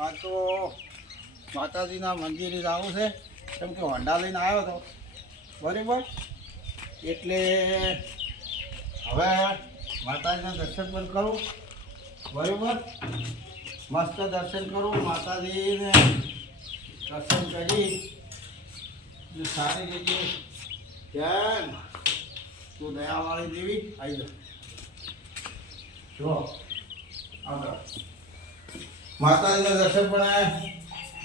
આ તો માતાજીના મંદિરે જવું છે, કેમ કે હોન્ડા લઈને આવ્યો હતો બરાબર. એટલે હવે માતાજીના દર્શન પણ કરું બરાબર. મસ્ત દર્શન કરું માતાજીને. દર્શન કરી સારી રીતે ધ્યાન તું દયાવાળી દેવી આવી જો આગળ માતાજીના દર્શન પણ.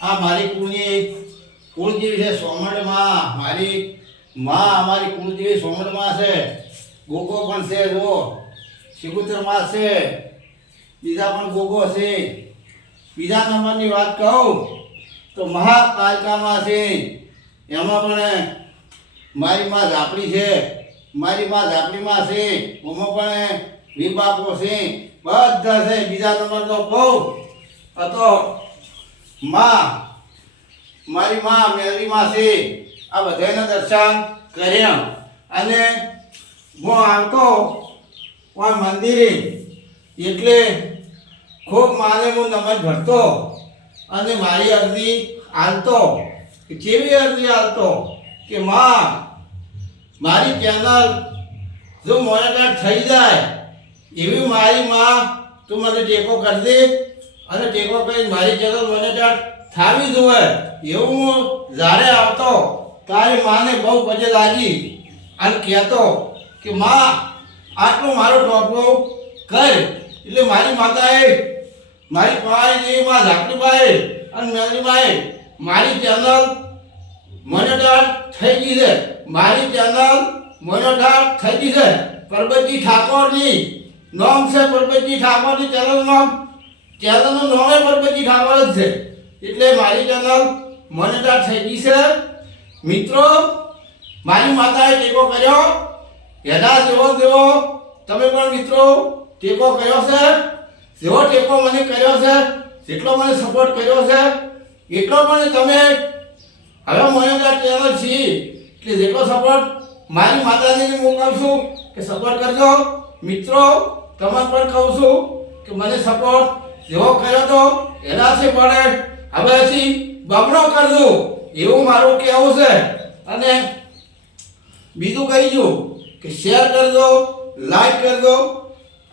આ મારી કુળદેવી છે સોમંડમાં. મારી માં અમારી કુળદેવી સોમંડમાં છે. ગોગો પણ છે, જો સિગુતરમાં છે. બીજા પણ ગોગો છે. બીજા નંબરની વાત કહું તો મહાકાલકામાં છે. એમાં પણ મારી માં ઝાપડી છે. મારી માં ઝાપડીમાં છે. એમાં પણ વિબાપો છે. બધા છે. બીજા નંબરનો કહું તો મારી માં મેલરીમાં છે. આ બધાના દર્શન કર્યા અને હું આવતો કોઈ મંદિરે એટલે ખૂબ માને હું નમન ભરતો અને મારી અરજી હાલતો. કેવી અરજી હાલતો કે માં મારી ચેનલ જો મોનેટાઈઝ થઈ જાય એવી મારી માં તું મને ટેકો કરજે અને ટેકો કરી મારી ચેનલ મોનેટાઈઝ થાવી જોઈએ. એવું હું જ્યારે આવતો તારી માને બહુ પજે લાગી અને કહેતો કે માં આટલું મારો ટોપલો કર. એટલે મારી માતાએ મારી પાણી માં ઝાપડીબાઈ અને મેલરીબાઈ મારી ચેનલ મોનેટાઈઝ થઈ ગઈ છે. મારી ચેનલ મોનેટાઈઝ થઈ ગઈ છે. પરબતજી ઠાકોરની નામ છે. પરબતજી ઠાકોરની ચેનલનું નામ પરબતજી ઠાકોર જ છે. એટલે મારી ચેનલ મોનેટાઈઝ થઈ ગઈ છે. મિત્રો મારી માતાએ ટેકો કર્યો. એના જેવો તમે પણ મિત્રો ટેકો કર્યો છે. જેવો ટેકો મને કર્યો છે, જેટલો મને સપોર્ટ કર્યો છે એટલો પણ તમે હવે મોનેટાઈઝ ચેનલ છે એટલે જેટલો સપોર્ટ મારી માતાજીને હું કહું છું કે સપોર્ટ કરજો. મિત્રો તમને પણ કહું છું કે મને સપોર્ટ જેવો કર્યો તો એનાથી પડે હવેથી બમણો કરજો એવું મારું કહેવું છે. અને બીજું કહીશું કે શેર કરજો, લાઈક કરજો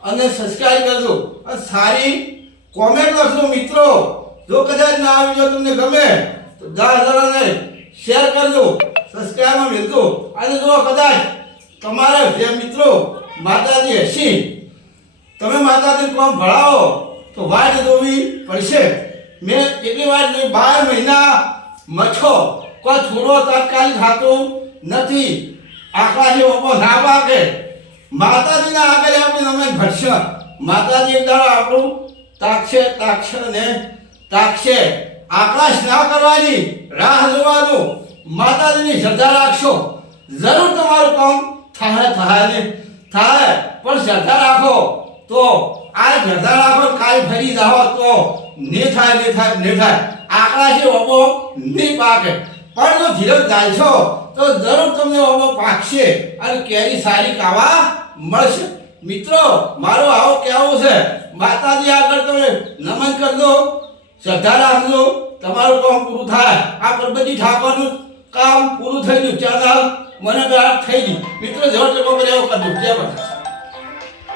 અને સબસ્ક્રાઇબ કરજો અને સારી કોમેન્ટ કરજો. મિત્રો જો કદાચ ના આવી જો તમને ગમે તો 10,000 ને શેર કરજો, સબસ્ક્રાઇબમાં મેળજો. અને જો કદાચ તમારે જે મિત્રો માતાજી હસી તમે માતાજીને કોમ ભણાવો તો વાટ જોવી પડશે. મેં એટલી વાર 12 મહિના મચ્છો કોઈ થોડો તાત્કાલિક થતું નથી. આકાશી ઓપો ના પાકે માતાજીના આગળ આપણે નમે ઘટશે. માતાજી દ્વારા આપણું તાકશે. આકાશ ના કરવાની, રાહ જોવાનું. માતાજીની શ્રદ્ધા રાખશો જરૂર તમારું કામ થાય પણ શ્રદ્ધા રાખો તો આ શ્રદ્ધા રાખો કાલ ફરી જાઓ તો ને થાય. આકાશી ઓપો નહીં પાકે પણ જો ધીરજ ચાલશો તો જરૂર તમને ઓપો પાકશે અને કેરી સારી ખાવા મળશે. મિત્રો મારો આવો કહેવું છે માતાજી આગળ તમે નમન કરજો, શ્રદ્ધા રાખજો, તમારું કામ પૂરું થાય. આ પરબતજી ઠાકોરનું કામ પૂરું થઈ ગયું. ચેનલ મને થઈ ગયું. મિત્રો જેવો ટેકો કર્યો કરજો. જય માતા.